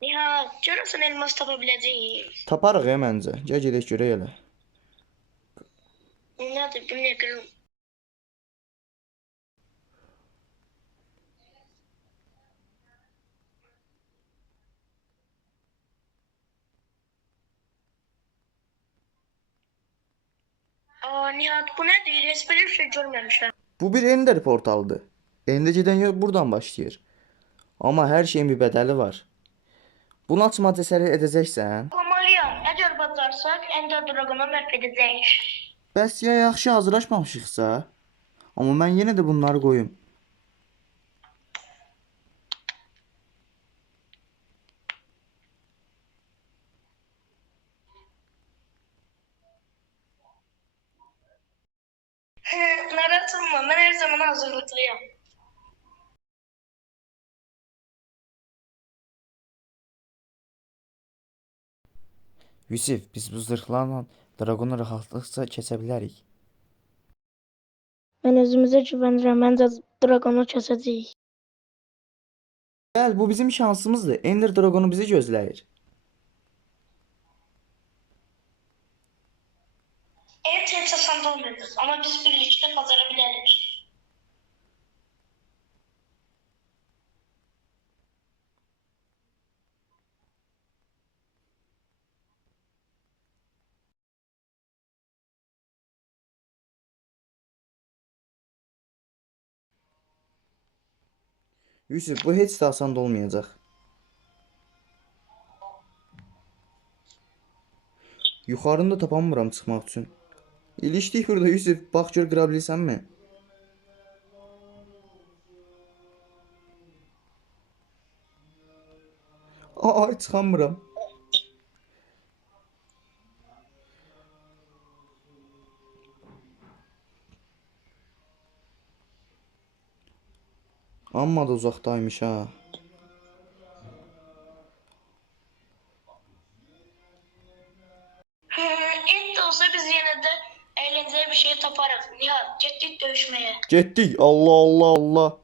Nihat, görürsən elmas tapa biləcəyik. Taparıq ya məncə. Gəl gedək görək elə. Nədir, bilmirəm. Nihat, bu nədir? Belə bir şey görməmişəm. Bu bir Ender portalıdır. Ender gedən yol buradan başlayır. Amma hər şeyin bir bədəli var. Bunu açma cəsarət edəcəksən? Qomalıyam. Əgər bacarsaq, Ender Dragon'u məhv edəcəyik. Bəs ya yaxşı hazırlaşmamışıqsa? Amma mən yenə də bunları qoyum. Narahat olma, mən hər zaman hazırlıqlıyam. Yusif, biz bu zırhlarla draqonu rahatlıqca keçə bilərik. Mən özümüzə güvənirəm. Məncə Dragon'u kəsəcəyik. Gəl, bu bizim şansımızdır. Ender draqonu bizi gözləyir. Evet, heç asan olmayacaq, amma biz birlikdə bacara bilərik. Yusuf, bu heç də asan da olmayacaq. Yuxarını da tapamıram çıxmaq üçün. İlişdik burada Yusuf. Bax gör qıra bilirsənmi? Ay, çıxamıram. Amma da uzaqdaymış ha. Et de olsa biz yine de eğlenceli bir şey taparız. Nihat, getdik dövüşmeye. Getdik. Allah Allah Allah.